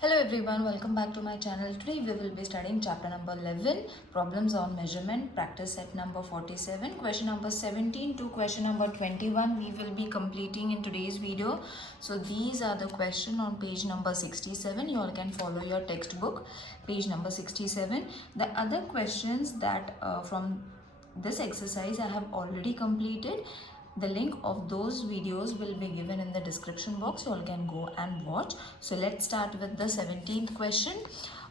Hello everyone, welcome back to my channel. Today we will be studying chapter number 11, problems on measurement, practice set number 47, question number 17 to question number 21 we will be completing in today's video. So these are the question on page number 67. You all can follow your textbook, page number 67. The other questions that from this exercise I have already completed. The link of those videos will be given in the description box. You all can go and watch. So let's start with the 17th question.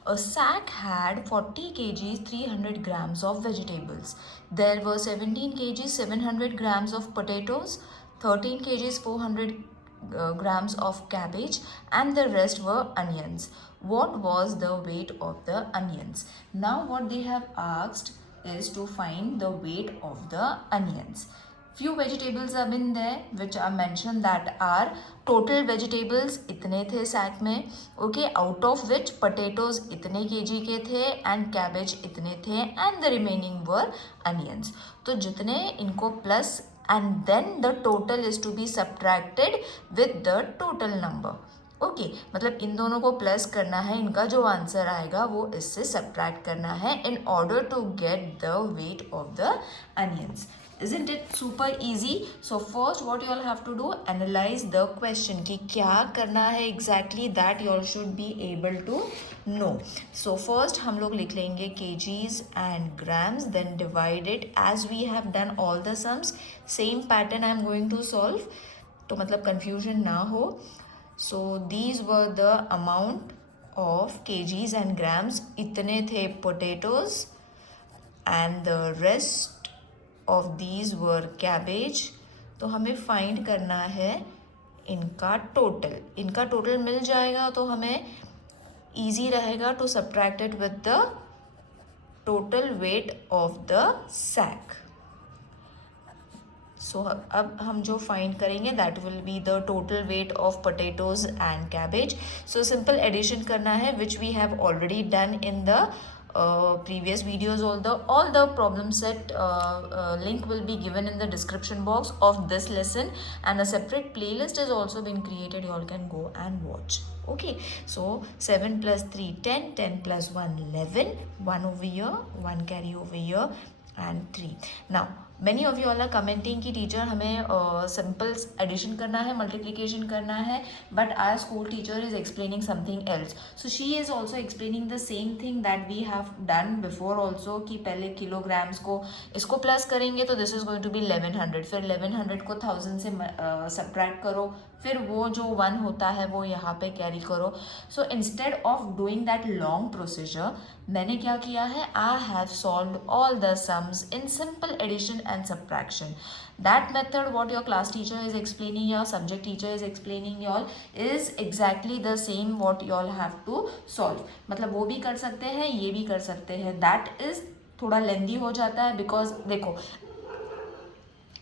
A sack had 40 kgs 300 grams of vegetables. There were 17 kgs 700 grams of potatoes, 13 kgs 400 grams of cabbage, and the rest were onions. What was the weight of the onions? Now what they have asked is to find the weight of the onions. Few vegetables have been there which are mentioned, that are total vegetables इतने थे sack में, okay, out of which potatoes इतने kg के थे and cabbage इतने थे and the remaining were onions. तो जितने इनको plus and then the total is to be subtracted with the total number. Okay मतलब इन दोनों को प्लस करना है, इनका जो आंसर आएगा वो इससे सब्ट्रैक्ट करना है in order to get the weight of the onions. Isn't it super easy? So first what you all have to do, analyze the question कि क्या करना है exactly, that you all should be able to know. So first हम लोग लिख लेंगे kgs and grams, then divide it as we have done all the sums. Same pattern I am going to solve, तो मतलब confusion ना हो. So these were the amount of kgs and grams. इतने थे potatoes and the rest of these were cabbage. तो हमें find करना है इनका total. इनका total मिल जाएगा तो हमें easy रहेगा to subtract it with the total weight of the sack. So अब हम जो find करेंगे that will be the total weight of potatoes and cabbage. So simple addition करना है which we have already done in the previous videos. All the problem set link will be given in the description box of this lesson, and a separate playlist has also been created. You all can go and watch. Okay, so 7 plus 3 10, 10 plus 1 11, 1 over here, 1 carry over here and 3. Now many of you all are commenting कि teacher हमें simple addition करना है, multiplication करना है, but our school teacher is explaining something else. So she is also explaining the same thing that we have done before also, कि पहले kilograms को इसको plus करेंगे तो this is going to be 1100, फिर 1100 को 1000 से subtract करो, फिर वो जो 1 होता है वो यहाँ पे कैरी करो. So instead of doing that long procedure मैंने क्या किया है, I have solved all the sums in simple addition and subtraction. That method what your class teacher is explaining, your subject teacher is explaining you all, is exactly the same what you all have to solve. मतलब वो भी कर सकते हैं, ये भी कर सकते हैं. That is थोड़ा लेंदी हो जाता है because देखो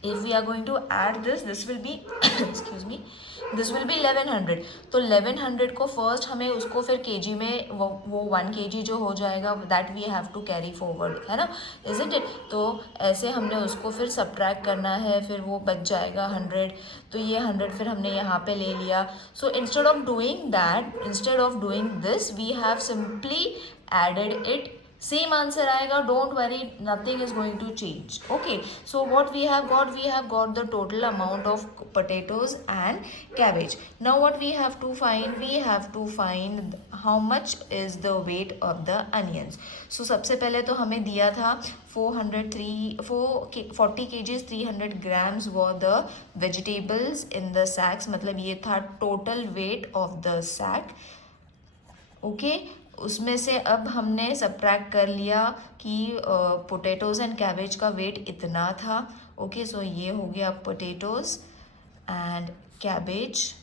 if we are going to add this will be excuse me, this will be 1100. तो 1100 को first हमें उसको फिर kg में वो 1 kg जो हो जाएगा that we have to carry forward, है ना, isn't it? तो ऐसे हमने उसको फिर subtract करना है, फिर वो बच जाएगा 100. तो ये 100 फिर हमने यहाँ पे ले लिया. So instead of doing that, instead of doing this, we have simply added it. Same answer आएगा, don't worry, nothing is going to change. Okay, so what we have got the total amount of potatoes and cabbage. Now what we have to find, we have to find how much is the weight of the onions. So सबसे पहले तो हमें दिया था 40 kgs 300 grams were the vegetables in the sacks. मतलब ये था total weight of the sack. Okay, उसमें से अब हमने सब्ट्रैक्ट कर लिया कि पोटैटोज़ एंड कैबेज का वेट इतना था. ओके, सो ये हो गया potatoes and cabbage.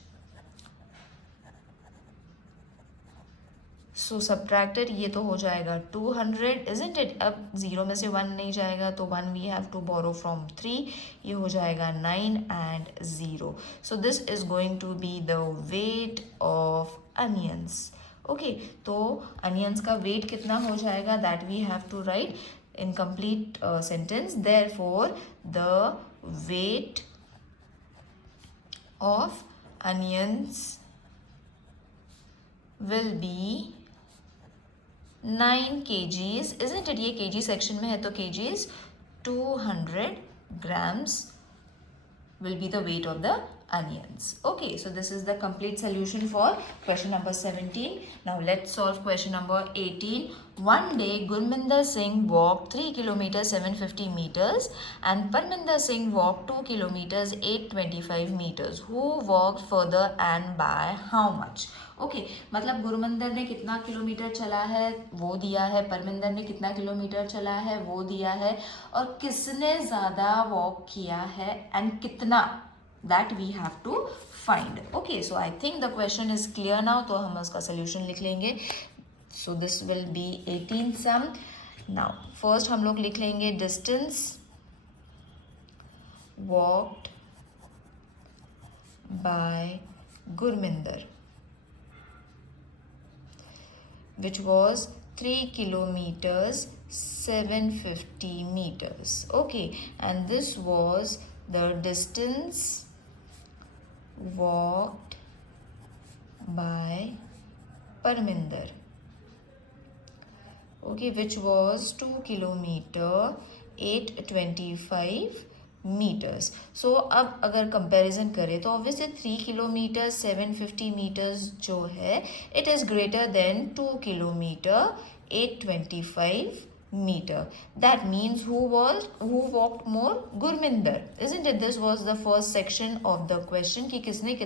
So subtracted ये तो हो जाएगा 200, इजंट इट. अब 0 में से 1 नहीं जाएगा तो 1 we have to borrow from 3, ये हो जाएगा 9 and 0. So this is going to be the weight of onions. Okay, तो अनियंस का वेट कितना हो जाएगा, that we have to write in complete sentence. Therefore the weight of onions will be 9 kgs, isn't it? ये kg section में है तो kgs 200 grams will be the weight of the onions. Okay, so this is the complete solution for question number 17. Now let's solve question number 18. One day Gurminder Singh walked 3 kilometers 750 meters and Parminder Singh walked 2 kilometers 825 meters. Who walked further and by how much? Okay मतलब गुरमिंदर ने कितना kilometre चला है वो दिया है, परमिंदर ने कितना किलोमीटर चला है वो दिया है, और किसने ज़्यादा वॉक किया है एंड कितना, that we have to find. Okay, so I think the question is clear now. तो हम उसका सोल्यूशन लिख लेंगे. So this will be 18 sum. Now first हम लोग लिख लेंगे distance walked by Gurminder, which was 3 kilometers 750 meters. Okay, and this was the distance walked by Parminder. Okay, which was 2 kilometer 825 meters. So अब अगर कंपैरिजन करें तो ऑब्वियसली 3 किलोमीटर 750 meters जो है it is greater than 2 kilometer 825 meter. That means who walked more? Gurminder, isn't it? This was the first section of the question कि किसने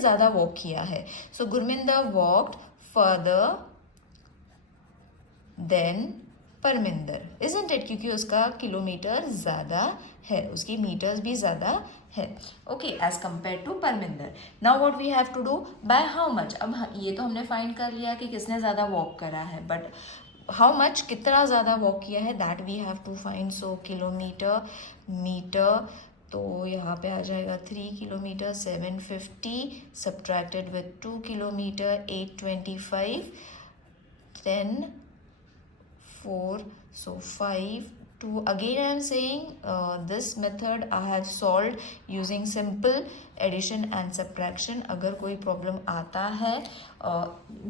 ज़्यादा walk किया है. So Gurminder walked further than Parminder, isn't it? क्योंकि उसका kilometre ज़्यादा है, उसकी मीटर्स भी ज़्यादा है. Okay, as compare to Parminder. Now what we have to do, by how much. अब ये तो हमने फाइंड कर लिया कि किसने ज़्यादा वॉक करा है, बट हाउ मच, कितना ज़्यादा वॉक किया है, that we have to find. So kilometre metre, तो यहाँ पे आ जाएगा 3 kilometre 750 subtracted with 2 kilometre 825, then 4, so 5, 2. Again I am saying this method I have solved using simple addition and subtraction. अगर कोई प्रॉब्लम आता है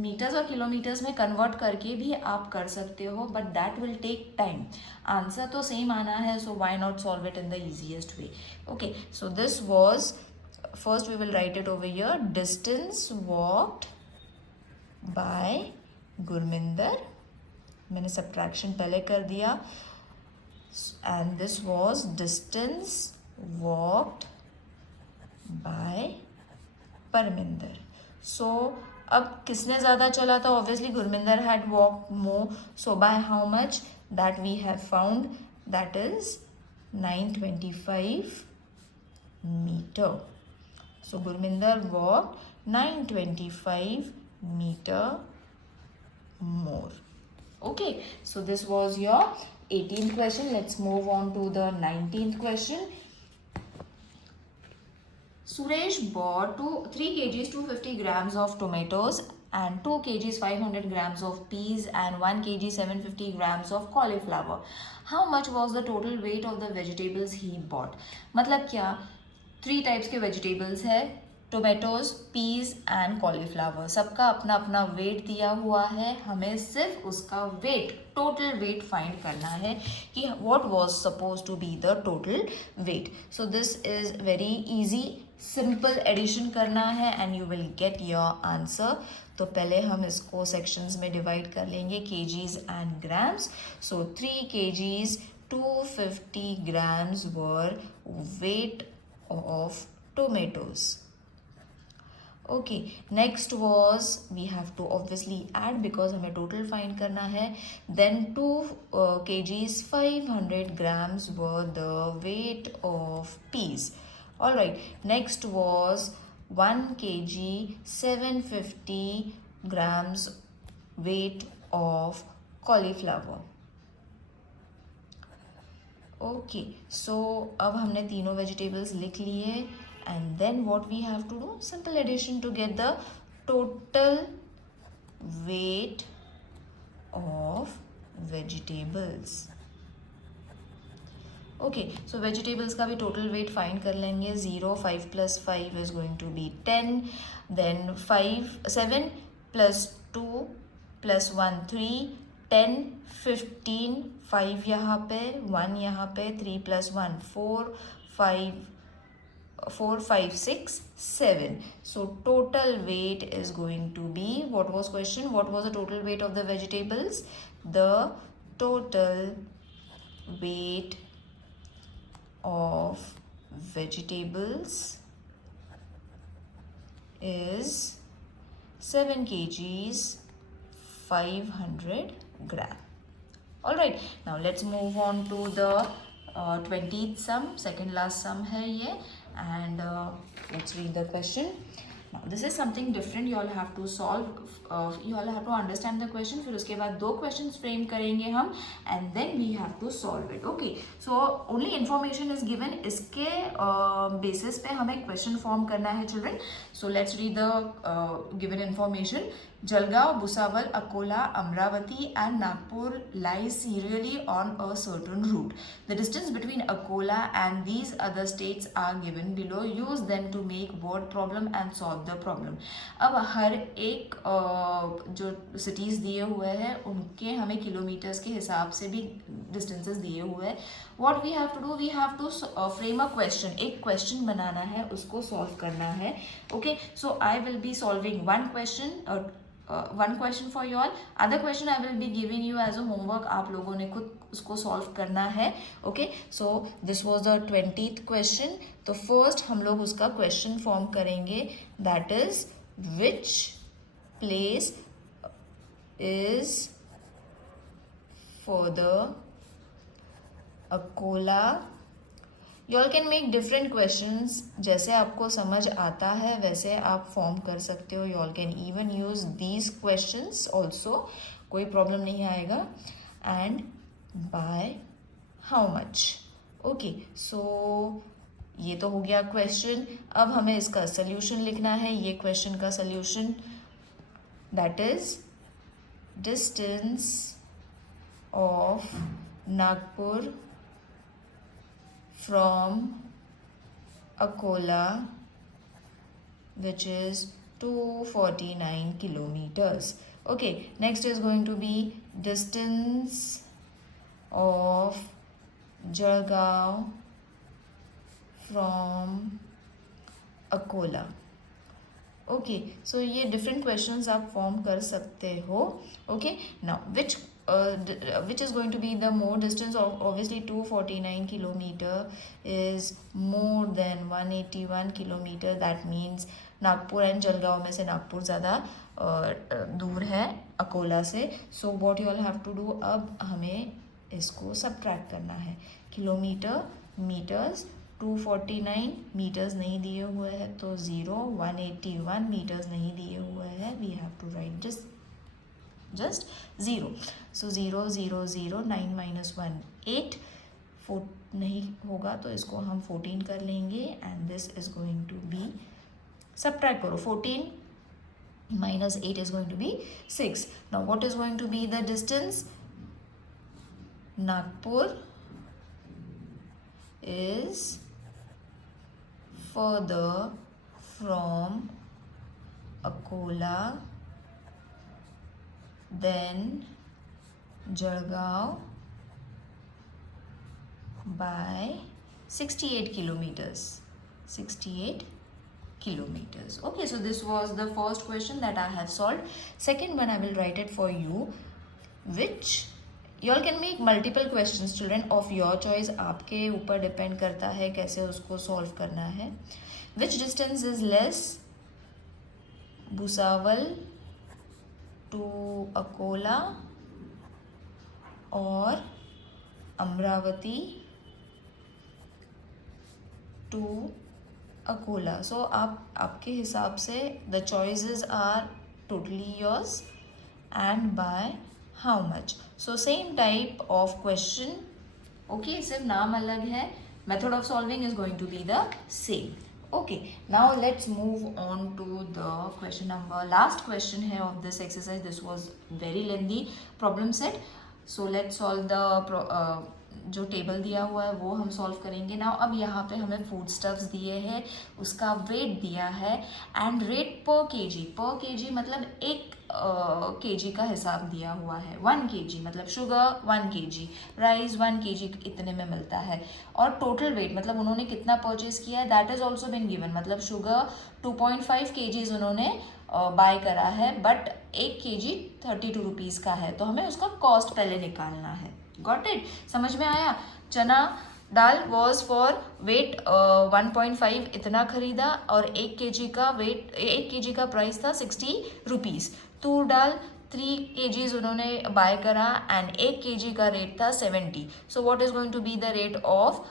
मीटर्स और किलोमीटर्स में कन्वर्ट करके भी आप कर सकते हो, but that will take time. Answer तो सेम आना है, so why not solve it in the easiest way. Okay, so this was, first we will write it over here, distance walked by Gurminder, मैंने सब्ट्रैक्शन पहले कर दिया, and this was distance walked by Parminder. सो अब किसने ज़्यादा चला था, obviously Gurminder had walk more, so by how much, that we have found, that is 925 metre. So Gurminder walk 925 meter more. Okay, so this was your 18th question. Let's move on to the 19th question. Suresh bought 3 kgs 250 grams of tomatoes and 2 kgs 500 grams of peas and 1 kg 750 grams of cauliflower. How much was the total weight of the vegetables he bought? मतलब क्या, 3 types के vegetables है, tomatoes, Ps and cauliflower. सबका अपना अपना wait दिया हुआ है, हमें सिर्फ उसका वेट, टोटल वेट फाइंड करना है कि what was suppose to be the total weight. So this is very easy, simple addition करना है and you will get your answer. तो पहले हम इसको सेक्शंस में डिवाइड कर लेंगे, kgs and grams. So 3 kgs 250 grams were weight of tomatoes. Okay, next was we have to obviously add because हमें total find करना है. Then 2 kgs 500 grams were the weight of peas. All right, next was 1 kg 750 grams weight of cauliflower. Okay, so अब हमने तीनों vegetables लिख लिए. And then what we have to do? Simple addition to get the total weight of vegetables. Okay so vegetables का भी total weight find कर लेंगे. 0 5 + 5 is going to be 10. Then 7 + 2 + 1 3 10 15 5 यहाँ पे 1 यहाँ पे 3 + 1 4 5 6 7. So total weight is going to be, what was question, what was the total weight of the vegetables? The total weight of vegetables is 7 kgs 500 gram. All right, now let's move on to the 20th sum, second last sum hai ye, and let's read the question. Now this is something different, you all have to solve, you all have to understand the question. फिर उसके बाद 2 questions frame करेंगे हम, and then we have to solve it. Okay, so only information is given, इसके basis पे हमें question form करना है children. So let's read the given information. Jalgaon, Bhusawal, Akola, Amravati and Nagpur lie serially on a certain route. The distance between Akola and these other states are given below. Use them to make word problem and solve the problem. अब हर एक जो cities दिए हुए हैं उनके हमें kilometres के हिसाब से भी distances दिए हुए हैं. What we have to do, we have to frame a question. एक question बनाना है, उसको solve करना है. Okay, so I will be solving one question for you all. Other question I will be giving you as a homework. आप लोगों ने खुद उसको solve करना है. Okay, so this was the 20th question. तो first हम लोग उसका question form करेंगे. That is, which place is further Akola? You all can make different questions. जैसे आपको समझ आता है वैसे आप फॉर्म कर सकते हो. You all can even use these questions also. कोई प्रॉब्लम नहीं आएगा. And by how much? Okay, so ये तो हो गया क्वेश्चन. अब हमें इसका सल्यूशन लिखना है. ये क्वेश्चन का solution, that is distance of Nagpur from Akola, which is 249 kilometers. Okay, next is going to be distance of Jalgaon from Akola. Okay, so ये different questions आप form कर सकते हो. Okay, now which is going to be the more distance of, obviously 249 kilometer is more than 181 kilometer. That means Nagpur and Jalgaon में से नागपुर ज़्यादा दूर है अकोला से. So what you all have to do, अब हमें इसको सब्ट्रैक्ट करना है. किलोमीटर मीटर्स, 249 मीटर्स नहीं दिए हुए हैं तो 0, 181 मीटर्स नहीं दिए हुए हैं. We have to write just 0. So 0 0 0, 9 - 1 8. 4 नहीं होगा तो इसको हम 14 कर लेंगे. And this is going to be, subtract करो, 14 - 8 is going to be 6. Now what is going to be the distance? Nagpur is further from Akola then Jalgaon by 68 kilometers. 68 kilometers. Okay, so this was the first question that I have solved. Second one I will write it for you, which you all can make multiple questions children of your choice. आपके ऊपर depend करता है कैसे उसको solve करना है. Which distance is less? Bhusawal to Akola or Amravati to Akola. So आपके हिसाब से the choices are totally yours. And by how much? So same type of question. Okay, सिर्फ नाम अलग है. Method of solving is going to be the same. Okay, now let's move on to the question number, last question here of this exercise. This was very lengthy problem set. So let's solve the जो table दिया हुआ है वो हम solve करेंगे ना। अब यहाँ पे हमें फूड स्टफ्स दिए हैं, उसका वेट दिया है एंड रेट पर केजी मतलब एक केजी का हिसाब दिया हुआ है। 1 केजी मतलब शुगर 1 केजी, राइस 1 केजी इतने में मिलता है। और टोटल वेट मतलब उन्होंने कितना परचेज किया है that is also been given, मतलब शुगर 2.5 केजीज उन्होंने बाय करा है, बट 1 केजी 32 रुपीज़ का है, तो हमें उसका कॉस्ट पहले निकालना है। Got it? समझ में आया? चना दाल वॉज फॉर वेट 1.5 इतना खरीदा और 1 केजी का वेट, 1 केजी का प्राइस था 60 रुपीज़। तूर दाल 3 केजीज उन्होंने बाय करा एंड 1 केजी का रेट था 70। So what is going to be the rate of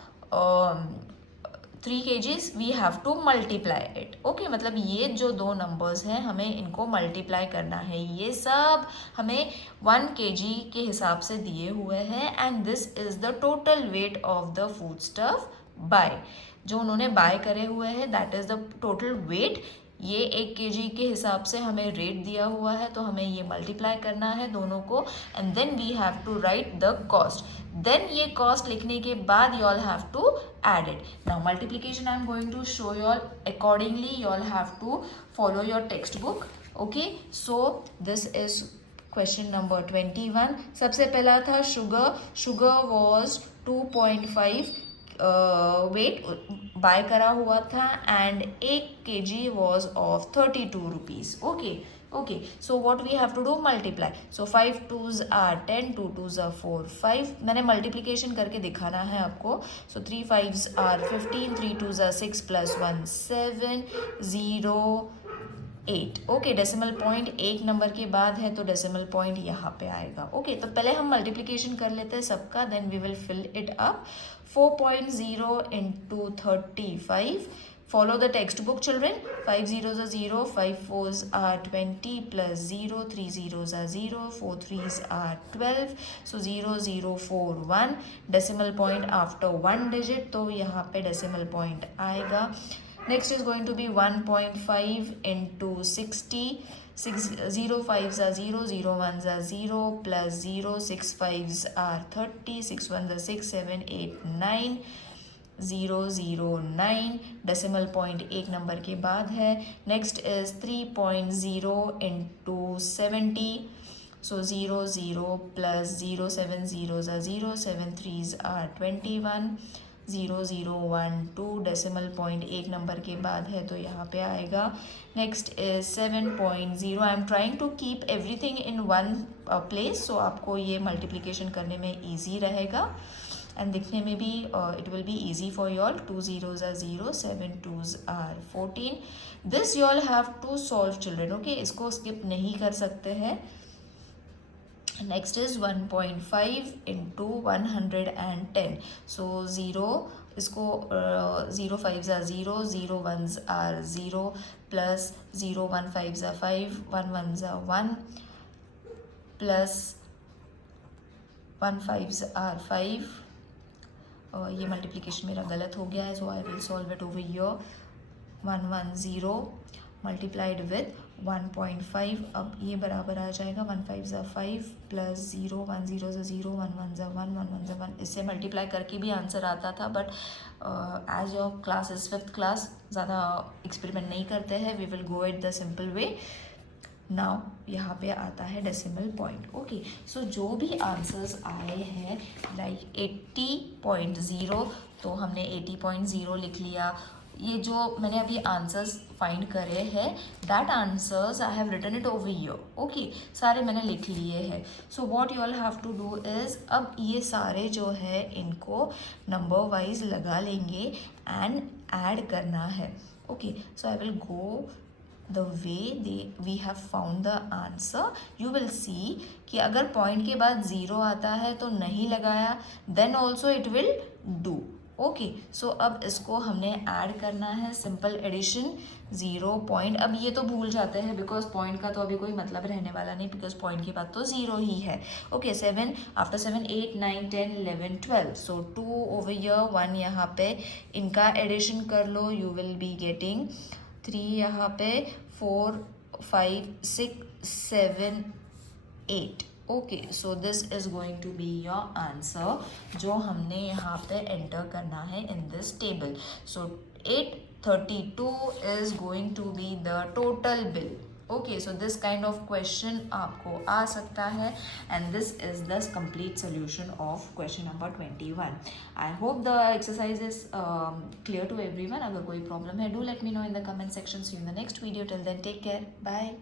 3 kgs? We have to multiply it. Okay, मतलब ये जो दो नंबर्स हैं हमें इनको मल्टीप्लाई करना है। ये सब हमें 1 kg के हिसाब से दिए हुए हैं and this is the total weight of the food stuff bye, जो उन्होंने बाय करे हुए हैं that is the total wait. ये 1 kg के हिसाब से हमें रेट दिया हुआ है, तो हमें ये मल्टीप्लाई करना है दोनों को and then we have to write the cost. Then ये कॉस्ट लिखने के बाद you all have to add it. Now multiplication I am going to show you all accordingly. You all have to follow your textbook. Okay, so this is question number 21. सबसे पहला था sugar was 2.5 weight by करा हुआ था and 1 kg was of 32 rupees. Okay, so what we have to do? Multiply. So 5 2s are 10, 2 2s are 4, 5. मैंने multiplication करके दिखाना है आपको. So 3 5s are 15, 3 2s are 6 plus 1 7 0 8. Okay, decimal point एक number के बाद है तो डेसिमल पॉइंट यहाँ पे आएगा. ओके, तो पहले हम मल्टीप्लिकेशन कर लेते हैं सबका, then we will fill it up. 4.0 into 35. Follow the textbook, children. 5 zeros are 0, 5 4s are 20 plus 0, 3 zeros are 0, 4 3s are 12. So 0 0 4 1. Decimal point after one digit, तो यहाँ पे decimal point आएगा. Next is going to be 1.5 into 60. 0 5s are 0, 0 1s are 0 plus 0, 6 5s are 30, 6 1s are 6, 7 8 9, 0 0 9. Decimal point एक number के बाद है. Next is 3.0 into 70. So 0 0 plus 0, 7 zeros are 0, 7 3s are 21. 0 0 1 2. Decimal point एक number के बाद है तो यहाँ पे आएगा. Next is 7.0. I am trying to keep everything in one place, so आपको ये मल्टीप्लिकेशन करने में ईजी रहेगा एंड दिखने में भी it will be easy for you all. 2 zeros are 0, 7 2s are 14. This you all have to solve children. Okay, इसको skip नहीं कर सकते हैं. Next is 1.5 into 110. So 0 इसको 0 5s are 0, 0 1s are 0 plus 0 1 5s are 5, 1 1s are 1 plus 1 5s are 5. ये multiplication मेरा गलत हो गया है, so I will solve it over here. 110 multiplied with 1.5. अब ये बराबर आ जाएगा 1 5s are 5 plus 0 1 zeros are 0, 1 1s are 1, 1 1s are 1. इससे मल्टीप्लाई करके भी आंसर आता था, but as your class is 5th class, ज़्यादा एक्सपेरिमेंट नहीं करते हैं. We will go it the simple way. Now यहाँ पे आता है डेसिमल पॉइंट. ओके, सो जो भी आंसर्स आए हैं लाइक 80.0, तो हमने 80.0 लिख लिया. ये जो मैंने अभी आंसर्स फाइंड करे हैं, that answers I have written it over here. Okay, सारे मैंने लिख लिए हैं. So what you all have to do is, अब ये सारे जो है इनको नंबर वाइज लगा लेंगे एंड ऐड करना है. Okay, so I will go the way we have found the answer. You will see कि अगर पॉइंट के बाद 0 आता है तो नहीं लगाया, then also it will do. Okay, so अब इसको हमने ऐड करना है. Simple addition 0 point. अब ये तो भूल जाते हैं बिकॉज पॉइंट का तो अभी कोई मतलब रहने वाला नहीं, बिकॉज पॉइंट के बाद तो 0 ही है. Okay, 7 after 7 8 9 10 11 12. So 2 over here, 1 यहाँ पे. इनका एडिशन कर लो, यू विल बी गेटिंग 3 यहाँ पे, 4 5 6 7 8. Okay, so this is going to be your answer जो हमने यहाँ पे एंटर करना है in this table. So 832 is going to be the total bill. Okay, so this kind of question आपको आ सकता है and this is the complete solution of question number 21. I hope the exercise is clear to everyone. अगर कोई problem है, do let me know in the comment section. See you in the next video. Till then take care. Bye.